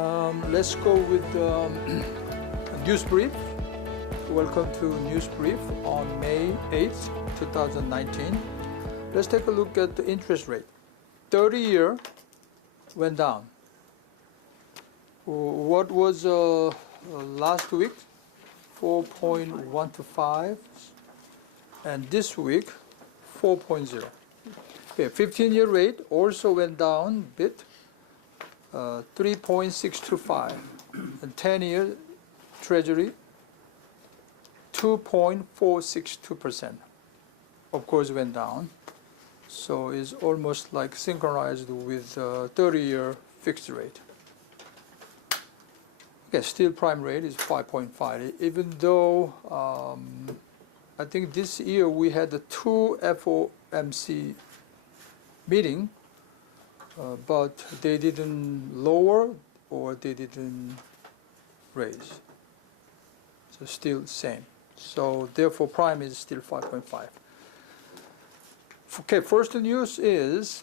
Let's go with news brief. Welcome to news brief on May 8th, 2019. Let's take a look at the interest rate. 30-year went down. What was last week? 4.125, and this week 4.0. Okay, 15-year rate also went down a bit, 3.625, and 10-year Treasury 2.462%. Of course, went down, so it's almost like synchronized with 30-year fixed rate. Okay, still prime rate is 5.5, even though I think this year we had the 2 FOMC meeting, but they didn't lower or they didn't raise. So still same. So therefore prime is still 5.5. Okay, first news is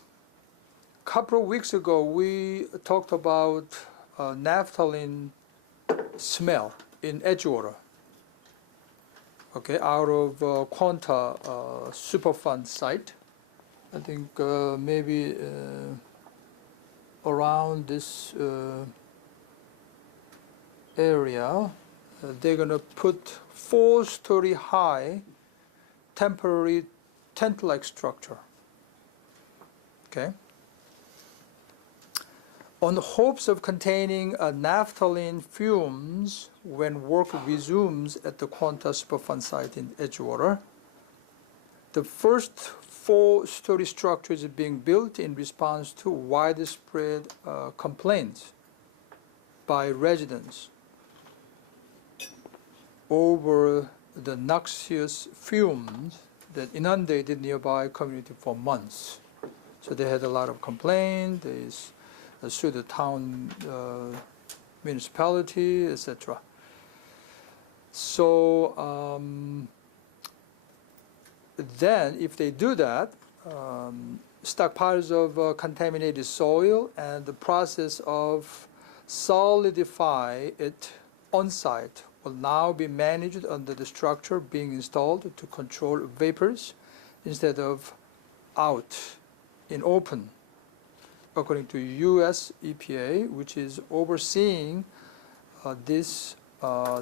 a couple of weeks ago we talked about naphthalene smell in Edgewater. Okay, out of Quanta Superfund site. I think maybe around this area, they're going to put 4-story high temporary tent-like structure. Okay. On the hopes of containing naphthalene fumes when work resumes at the Quanta Superfund site in Edgewater, the first 4-story structure is being built in response to widespread complaints by residents over the noxious fumes that inundated nearby community for months. So they had a lot of complaints. They sued the town municipality, etc. So then, if they do that, stockpiles of contaminated soil and the process of solidify it on site will now be managed under the structure being installed to control vapors instead of out in open, according to US EPA, which is overseeing this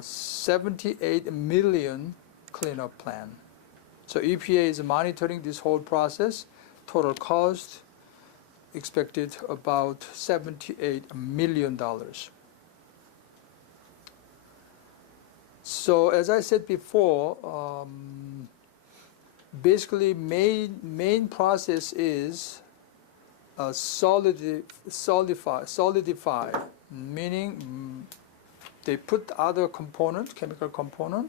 78 million cleanup plan. So EPA is monitoring this whole process. Total cost expected about $78 million. So as I said before, basically main process is solidify, meaning they put other component, chemical component,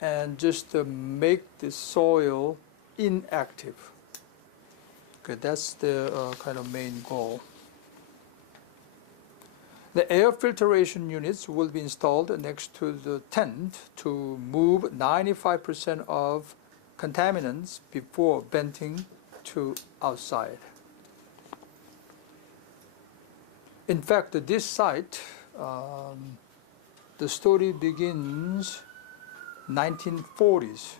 and just make the soil inactive. Okay, that's the kind of main goal. The air filtration units will be installed next to the tent to move 95% of contaminants before venting to outside. In fact, this site, the story begins 1940s.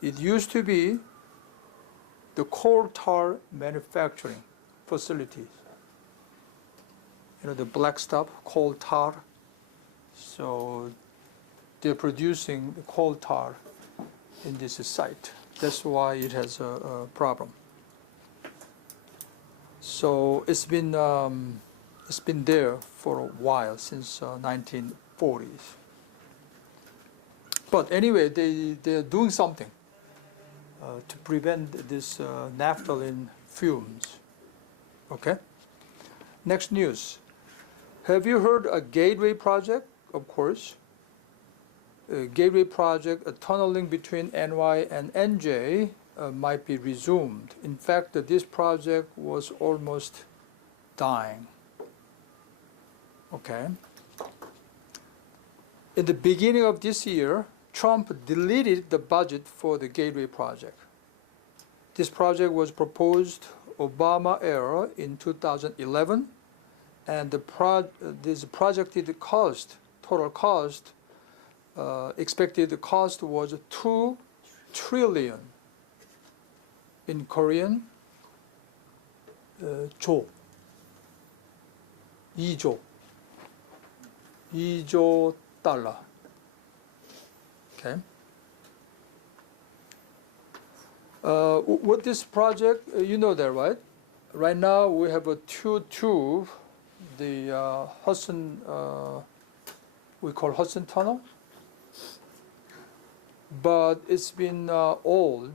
It used to be the coal tar manufacturing facilities. You know, the black stuff, coal tar. So they're producing the coal tar in this site. That's why it has a problem. So it's been there for a while, since 1940s. But anyway, they're doing something to prevent this naphthalene fumes. Okay? Next news. Have you heard a gateway project? Of course. A gateway project, a tunneling between NY and NJ might be resumed. In fact, this project was almost dying. Okay. In the beginning of this year, Trump deleted the budget for the Gateway project. This project was proposed Obama era in 2011 and this projected cost, total cost, expected cost was 2 trillion. In Korean, 조, 2조, 2조 달러. Okay. With this project, you know that, right? Right now we have a two tube, the Hudson, we call Hudson Tunnel, but it's been old,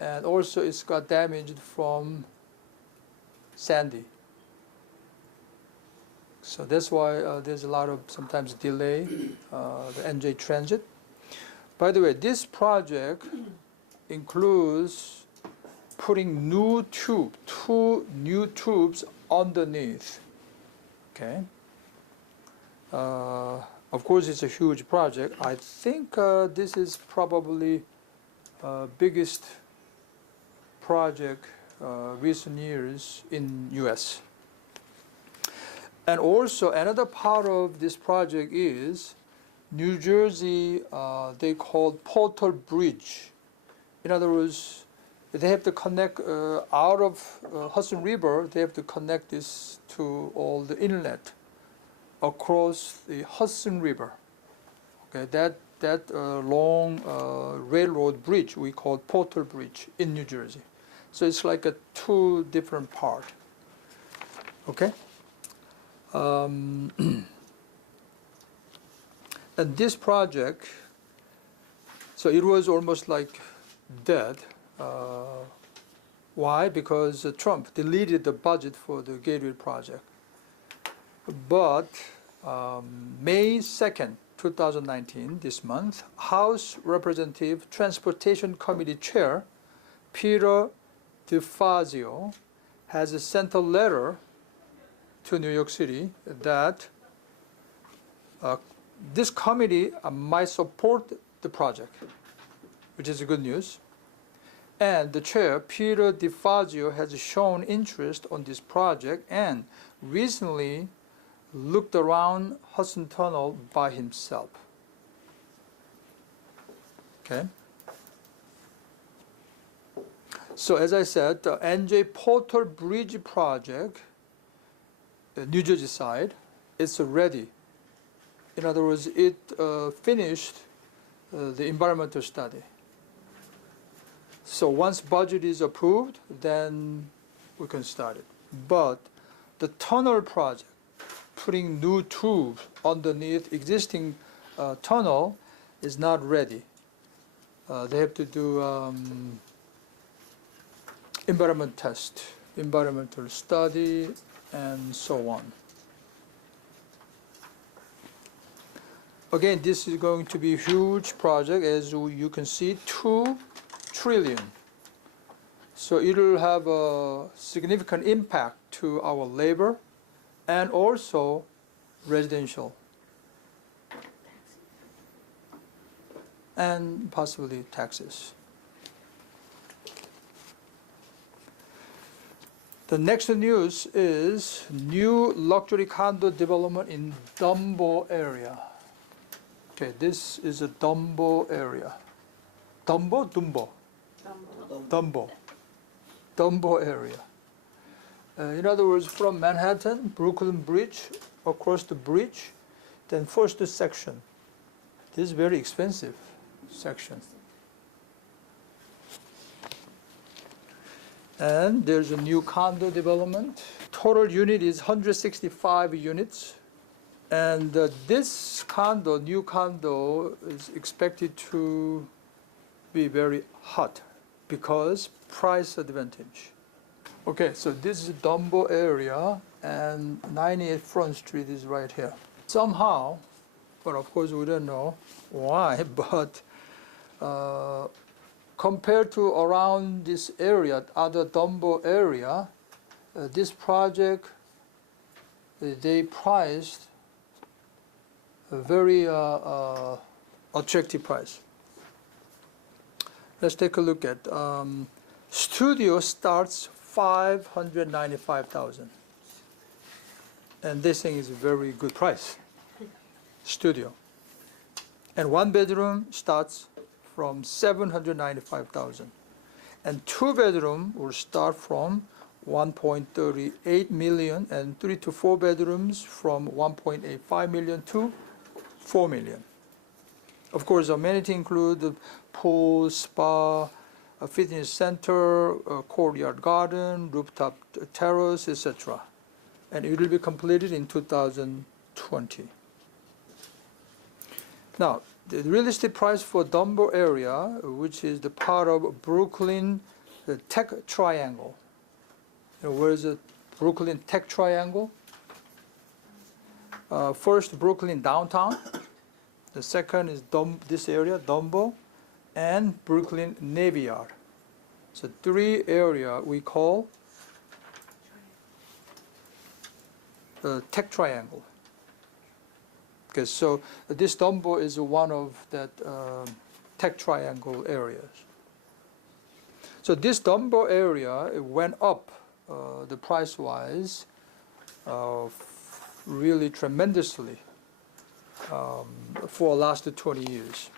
and also it's got damaged from Sandy. So that's why there's a lot of sometimes delay, the NJ transit. By the way, this project includes putting two new tubes underneath. Okay. Of course, it's a huge project. I think this is probably biggest project recent years in U.S. And also another part of this project is New Jersey, they call Portal Bridge. In other words, they have to connect out of Hudson River, they have to connect this to all the inlet across the Hudson River. Okay, that long railroad bridge we call Portal Bridge in New Jersey. So it's like a two different part. Okay. And this project, so it was almost like dead. Why? Because Trump deleted the budget for the Gateway project. But May 2nd, 2019, this month, House Representative Transportation Committee Chair Peter DeFazio has sent a letter to New York City that this committee might support the project, which is good news. And the chair, Peter DeFazio, has shown interest on this project and recently looked around Hudson Tunnel by himself. Okay. So as I said, the NJ Portal Bridge project, the New Jersey side, it's ready. In other words, it finished the environmental study. So once budget is approved, then we can start it. But the tunnel project, putting new tubes underneath existing tunnel, is not ready. They have to do environment test, environmental study, and so on. Again, this is going to be a huge project, as you can see, 2 trillion. So it will have a significant impact to our labor and also residential and possibly taxes. The next news is new luxury condo development in Dumbo area. Okay, this is a Dumbo area. Dumbo? Dumbo. Dumbo. Dumbo area. In other words, from Manhattan, Brooklyn Bridge, across the bridge, then first section. This is very expensive section. And there's a new condo development. Total unit is 165 units. And this condo, new condo, is expected to be very hot because price advantage. Okay, so this is Dumbo area, and 98 Front Street is right here. Somehow, but of course we don't know why, but compared to around this area, other Dumbo area, this project, they priced a very attractive price. Let's take a look at studio starts $595,000. And this thing is a very good price. Studio. And one bedroom starts from 795,000. And two bedroom will start from 1.38 million, and 3 to 4 bedrooms from 1.85 million to 4 million. Of course, amenities include the pool, spa, a fitness center, a courtyard garden, rooftop terrace, etc. And it will be completed in 2020. Now, the real estate price for Dumbo area, which is the part of Brooklyn, the Tech Triangle. Where is the Brooklyn Tech Triangle? First, Brooklyn downtown. The second is this area, Dumbo, and Brooklyn Navy Yard. So three area we call the Tech Triangle. Okay, so this Dumbo is one of that Tech Triangle areas. So this Dumbo area, it went up the price-wise really tremendously for the last 20 years.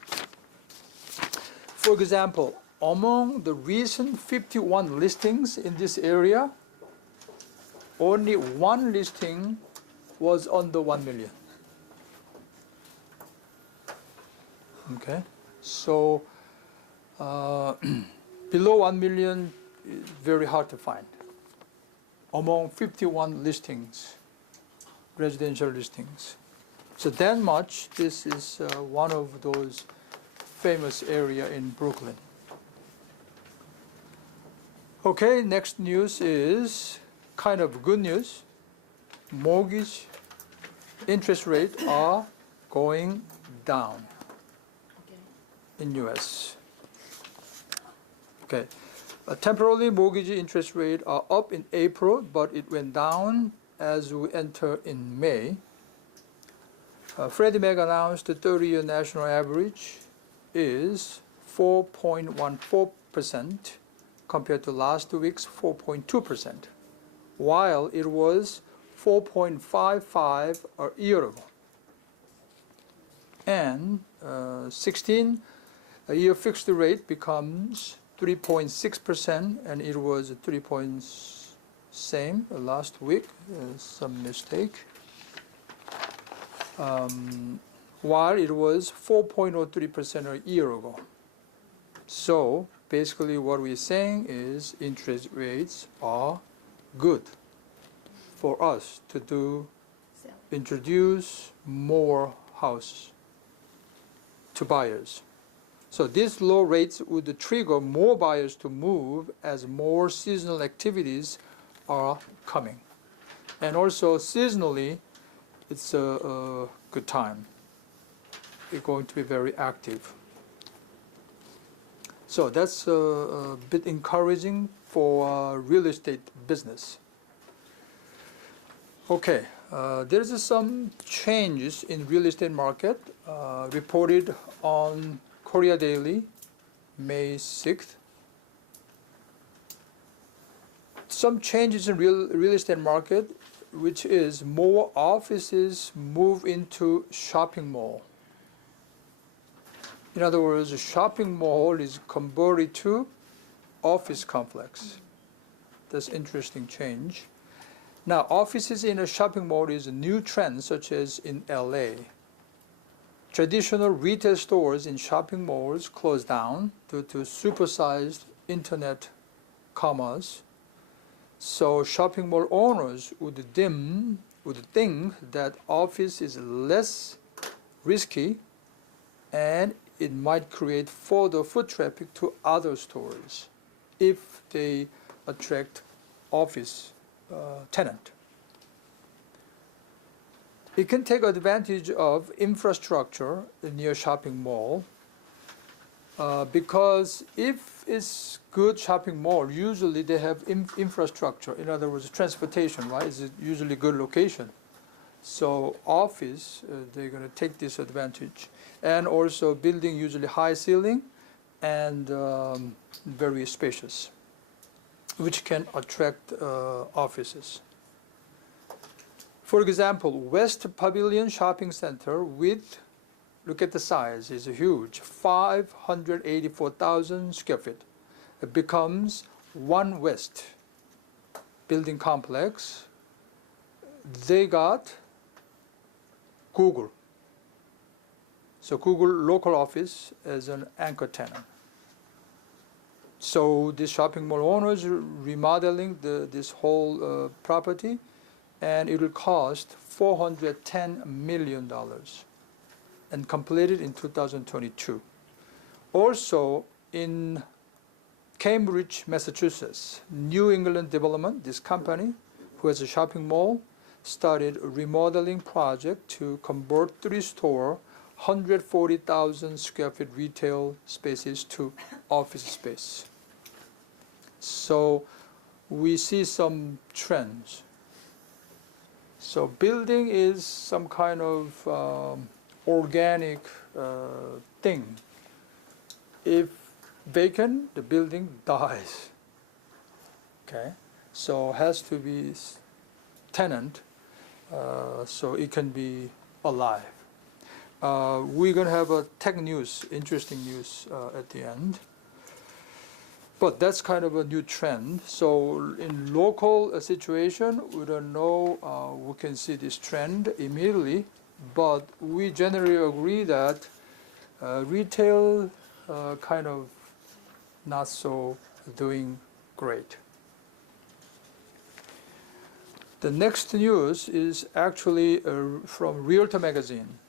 For example, among the recent 51 listings in this area, only one listing was under 1 million. Okay, so below 1 million is very hard to find. Among 51 listings, residential listings. So that much, this is one of those famous area in Brooklyn. Okay, next news is kind of good news. Mortgage interest rates are going down in US. Okay. Temporarily, mortgage interest rates are up in April, but it went down as we enter in May. Freddie Mac announced the 30-year national average is 4.14% compared to last week's 4.2%, while it was 4.55 a year ago. And 16-year fixed rate becomes 3.6%, and it was 3 points same last week. Some mistake. While it was 4.03% a year ago. So basically, what we're saying is interest rates are good for us to introduce more houses to buyers. So these low rates would trigger more buyers to move as more seasonal activities are coming. And also seasonally, it's a good time. It's going to be very active. So that's a bit encouraging for real estate business. Okay, there's some changes in real estate market reported on Korea Daily, May 6th. Some changes in real estate market, which is more offices move into shopping mall. In other words, a shopping mall is converted to office complex. That's interesting change. Now, offices in a shopping mall is a new trend, such as in LA. Traditional retail stores in shopping malls closed down due to supersized internet commerce. So shopping mall owners would think that office is less risky, and it might create further foot traffic to other stores if they attract office tenant. It can take advantage of infrastructure near shopping mall because if it's good shopping mall, usually they have infrastructure. In other words, transportation, right? It's usually good location. So office, they're going to take this advantage. And also building usually high ceiling and very spacious, which can attract offices. For example, West Pavilion Shopping Center with, look at the size, is huge, 584,000 square feet. It becomes One West building complex. They got Google. So Google local office as an anchor tenant. So the shopping mall owners are remodeling this whole property, and it will cost $410 million and completed in 2022. Also in Cambridge, Massachusetts, New England Development, this company who has a shopping mall, started a remodeling project to convert 3-store, 140,000 square feet retail spaces to office space. So we see some trends. So building is some kind of organic thing. If vacant, the building dies. Okay, so has to be tenant, so it can be alive. We're gonna have a tech news, interesting news at the end. But that's kind of a new trend. So in local situation, we don't know, we can see this trend immediately, but we generally agree that retail kind of not so doing great. The next news is actually from Realty magazine,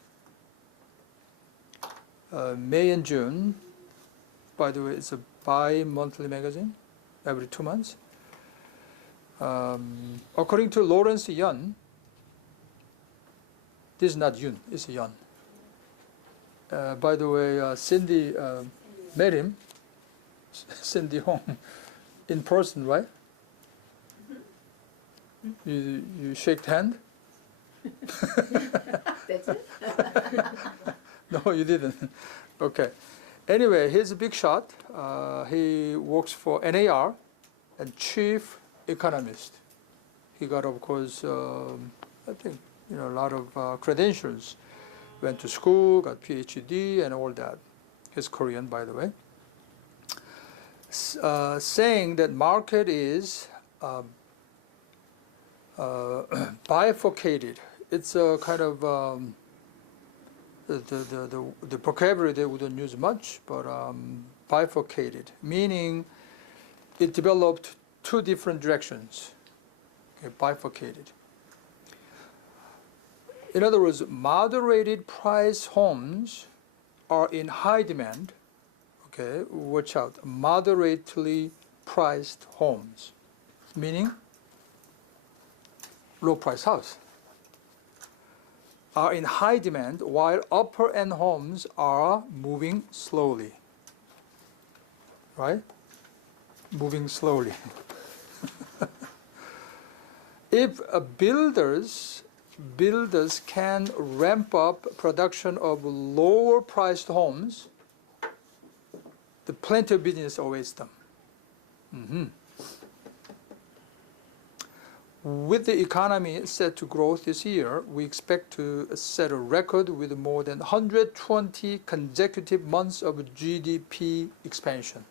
May and June. By the way, it's a bi-monthly magazine, every 2 months. According to Lawrence Yun, this is not Yun, it's Yun. By the way, Cindy met him, Cindy Hong, in person, right? You shake hand? That's it? No, you didn't. Okay. Anyway, he's a big shot. He works for NAR and chief economist. He got, of course, I think, a lot of credentials. Went to school, got PhD and all that. He's Korean, by the way. Saying that market is bifurcated. It's a kind of the vocabulary they wouldn't use much, but bifurcated, meaning it developed 2 different directions. Okay, bifurcated. In other words, moderated price homes are in high demand. Okay, watch out, moderately priced homes, meaning low price house, are in high demand, while upper end homes are moving slowly. Right? Moving slowly. If builders can ramp up production of lower priced homes, the plenty of business awaits them. With the economy set to grow this year, we expect to set a record with more than 120 consecutive months of GDP expansion.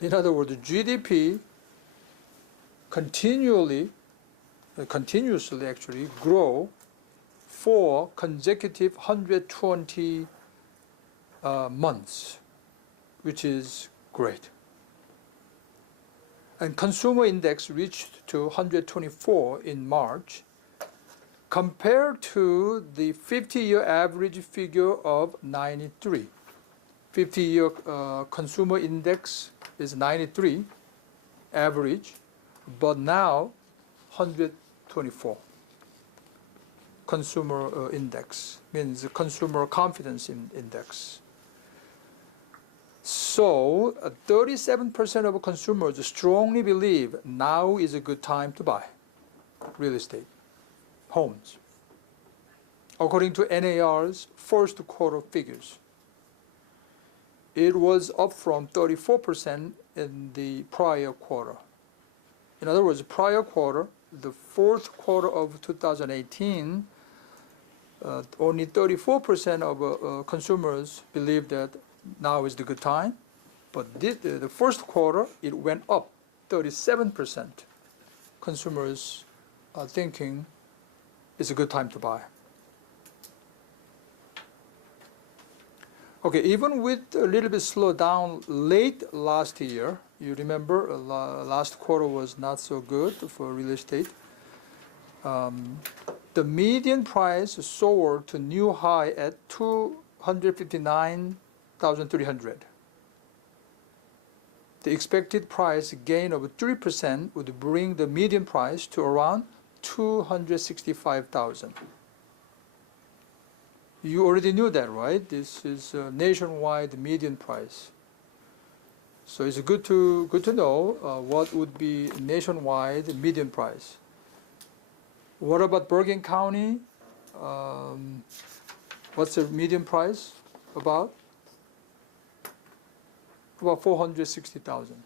In other words, GDP continuously actually grow for consecutive 120 months, which is great. And consumer index reached to 124 in March, compared to the 50-year average figure of 93. 50-year consumer index is 93 average, but now 124. Consumer index means consumer confidence index. So 37% of consumers strongly believe now is a good time to buy real estate, homes, according to NAR's first quarter figures. It was up from 34% in the prior quarter. In other words, prior quarter, the fourth quarter of 2018, only 34% of consumers believe that now is the good time. But the first quarter, it went up 37%. Consumers are thinking it's a good time to buy. Okay, even with a little bit slowed down late last year, you remember last quarter was not so good for real estate. The median price soared to new high at $259,300. The expected price gain of 3% would bring the median price to around $265,000. You already knew that, right? This is a nationwide median price. So it's good to know what would be nationwide median price. What about Bergen County? What's the median price about? About $460,000.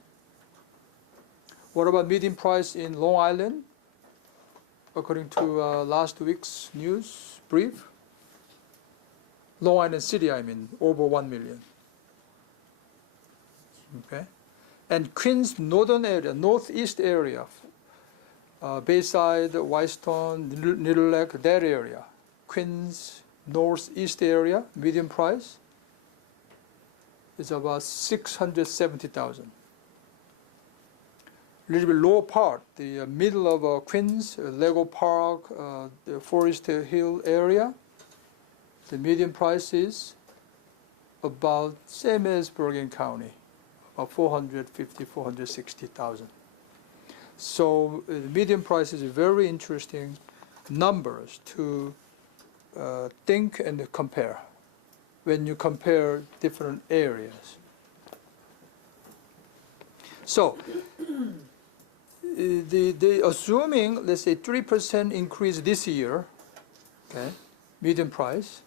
What about median price in Long Island? According to last week's news brief, Long Island City, I mean, over 1 million. Okay, and Queens northern area, northeast area, Bayside, Whitestone, Little Lake, that area, Queens northeast area, median price is about $670,000. A little bit lower part, the middle of Queens, Lego Park, the Forest Hill area, the median price is about same as Bergen County, about $450,000, $460,000. So the median price is very interesting numbers to think and compare when you compare different areas. So the assuming, let's say, 3% increase this year, okay, median price,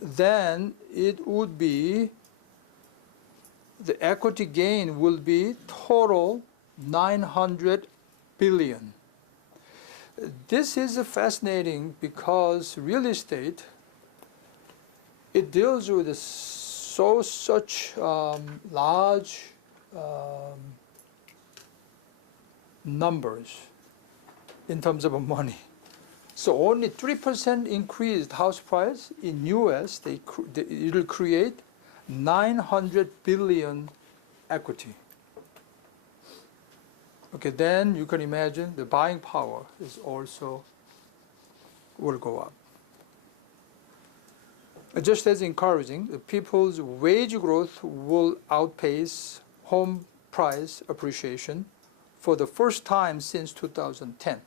then it would be, the equity gain will be total 900 billion. This is fascinating because real estate, it deals with such large numbers in terms of money. So only 3% increased house price in US, it will create 900 billion equity. Okay, then you can imagine the buying power is also will go up. Just as encouraging, the people's wage growth will outpace home price appreciation for the first time since 2010.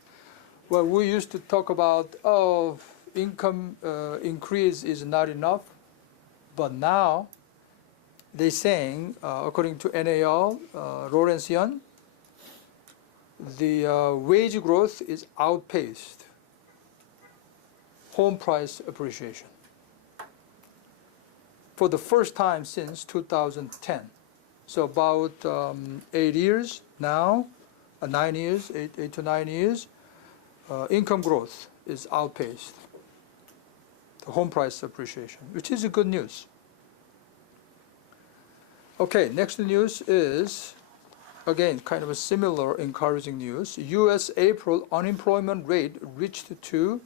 Well, we used to talk about, oh, income increase is not enough, but now they're saying, according to NAL, Lawrence Yun, the wage growth is outpaced home price appreciation for the first time since 2010. So about 8 years now, 9 years, 8 to 9 years, income growth is outpaced the home price appreciation, which is a good news. Okay, next news is, again, kind of a similar encouraging news. U.S. April unemployment rate reached to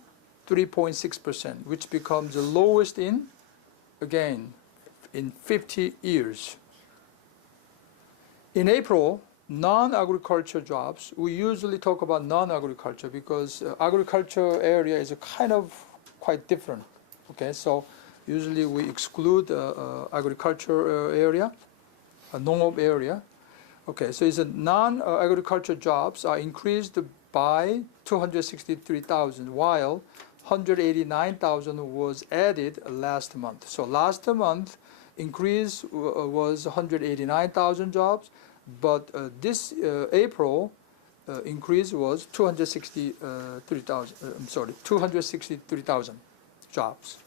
3.6%, which becomes the lowest in 50 years. In April, non-agriculture jobs, we usually talk about non-agriculture because agriculture area is a kind of quite different. Okay, so usually we exclude agriculture area, a 농업 area. Okay, so it's a non-agriculture jobs are increased by 263,000, while 189,000 was added last month. So last month increase was 189,000 jobs, but this April increase was 263,000 jobs.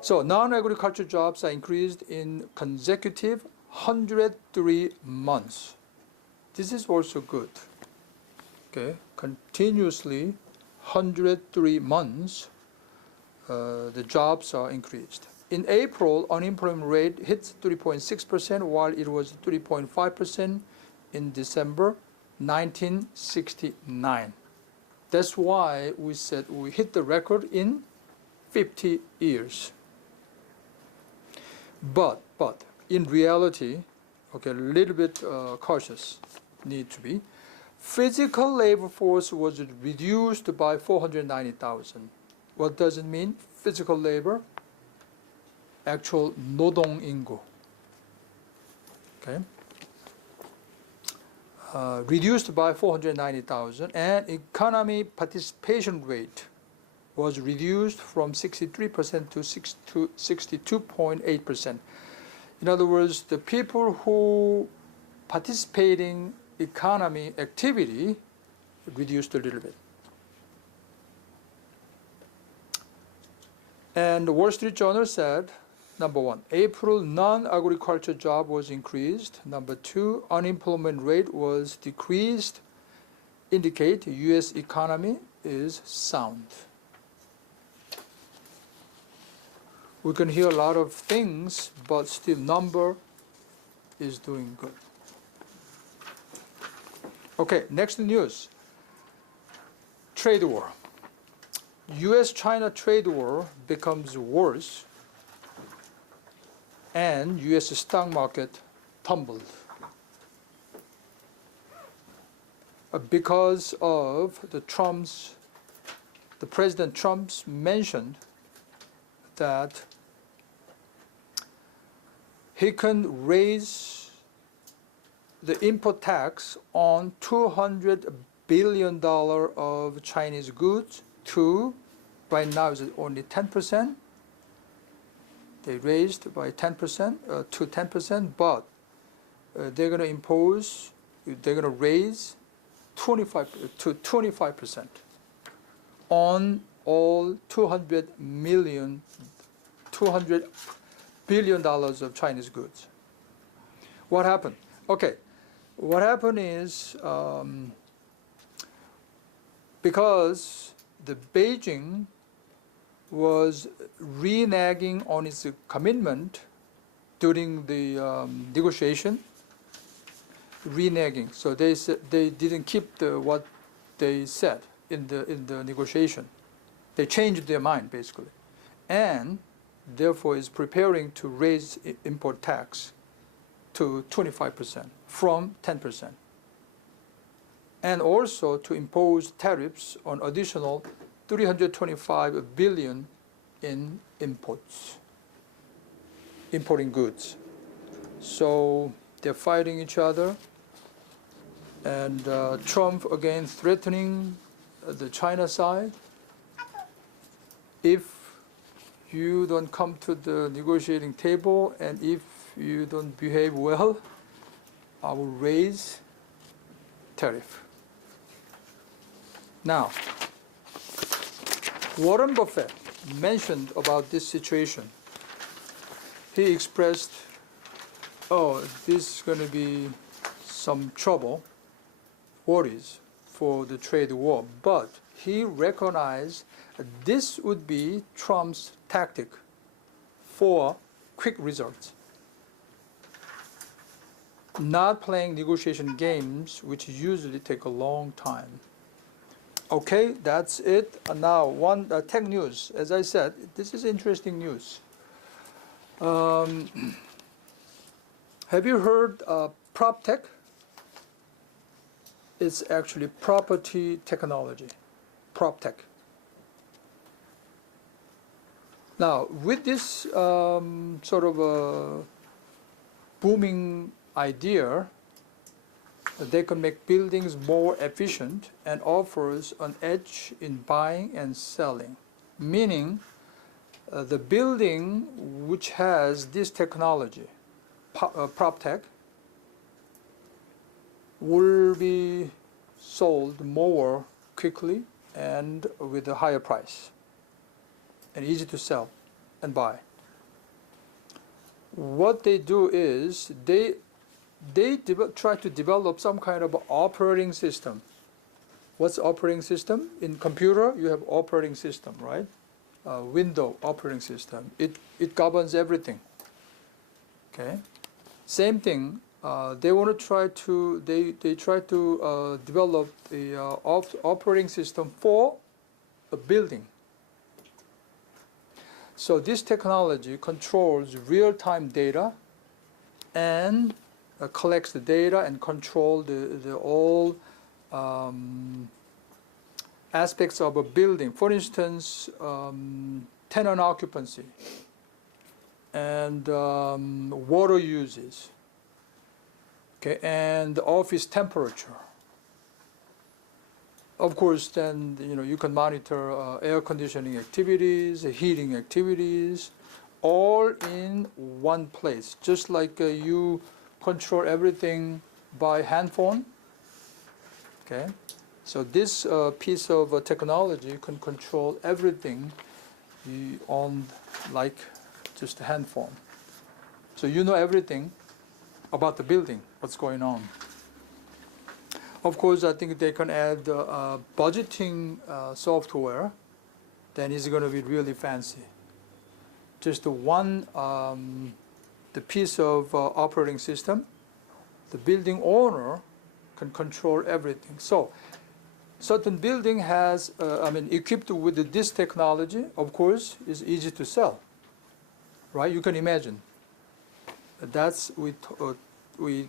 So non-agriculture jobs are increased in consecutive 103 months. This is also good. okay, continuously 103 months, the jobs are increased. In April, unemployment rate hit 3.6%, while it was 3.5% in December 1969. That's why we said we hit the record in 50 years. But in reality, okay, a little bit cautious need to be. Physical labor force was reduced by 490,000. What does it mean? Physical labor, actual 노동 인구. Okay. Reduced by 490,000, and economy participation rate was reduced from 63% to 62.8%. In other words, the people who participating economy activity reduced a little bit. And the Wall Street Journal said, number one, April non-agriculture job was increased. Number two, unemployment rate was decreased, indicate U.S. economy is sound. We can hear a lot of things, but still number is doing good. Okay, next news. Trade war. U.S.-China trade war becomes worse, and U.S. stock market tumbled because of the President Trump's mentioned that he can raise the import tax on $200 billion of Chinese goods to, right now is only 10%. They raised by 10% to 10%, but they're going to impose, they're going to raise 25% on all $200 billion of Chinese goods. What happened? Okay, what happened is because the Beijing was reneging on its commitment during the negotiation, reneging. So they said they didn't keep what they said in the negotiation. They changed their mind basically, and therefore is preparing to raise import tax to 25% from 10%, and also to impose tariffs on additional 325 billion in importing goods. So they're fighting each other, and Trump again threatening the China side. If you don't come to the negotiating table, and if you don't behave well, I will raise tariff. Now, Warren Buffett mentioned about this situation. He expressed, oh, this is going to be some trouble, worries for the trade war. But he recognized this would be Trump's tactic for quick results. Not playing negotiation games, which usually take a long time. Okay, that's it. Now, one tech news. As I said, this is interesting news. Have you heard Proptech? It's actually property technology, Proptech. Now, with this sort of a booming idea, they can make buildings more efficient and offers an edge in buying and selling. Meaning, the building which has this technology, Proptech, will be sold more quickly and with a higher price, and easy to sell and buy. What they do is they try to develop some kind of operating system What's operating system? In computer, you have operating system, right? Window operating system. It governs everything. Okay. Same thing. They want to try to they try to develop the operating system for a building. So this technology controls real-time data and collects the data and control the all aspects of a building. For instance, tenant occupancy and water uses, okay, and office temperature. Of course, then you can monitor air conditioning activities, heating activities, all in one place. Just like you control everything by handphone. Okay, so this piece of technology can control everything on like just a handphone. So you know everything about the building, what's going on. Of course, I think they can add budgeting software. Then it's going to be really fancy. Just the piece of operating system. The building owner can control everything. So, certain building has, equipped with this technology. Of course, is easy to sell, right? You can imagine. That's we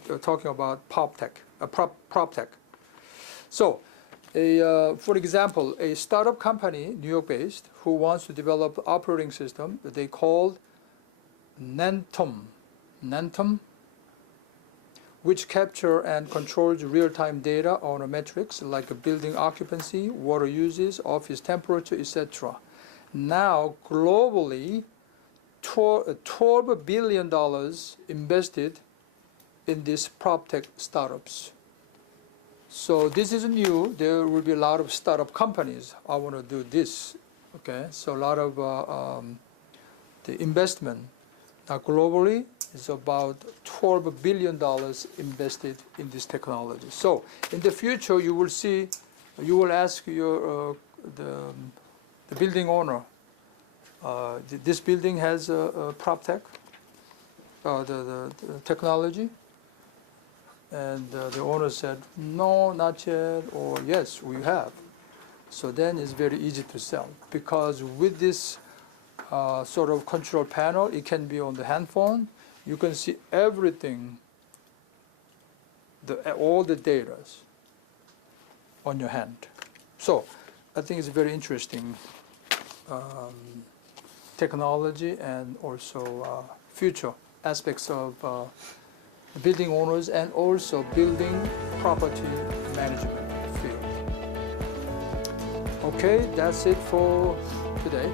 are talking about Proptech. So, for example, a startup company, New York based, who wants to develop operating system that they called Nantum, which capture and controls real-time data on metrics like building occupancy, water uses, office temperature, etc. Now, globally, $12 billion invested in these Proptech startups. So this is new. There will be a lot of startup companies. I want to do this. Okay, so a lot of the investment. Now globally, it's about $12 billion invested in this technology. So in the future, you will see, you will ask your the building owner. This building has a Proptech, the technology. And the owner said, no, not yet, or yes, we have. So then it's very easy to sell, because with this sort of control panel, it can be on the handphone. You can see everything, all the data on your hand. So I think it's very interesting technology and also future aspects of building owners and also building property management field. Okay, that's it for today.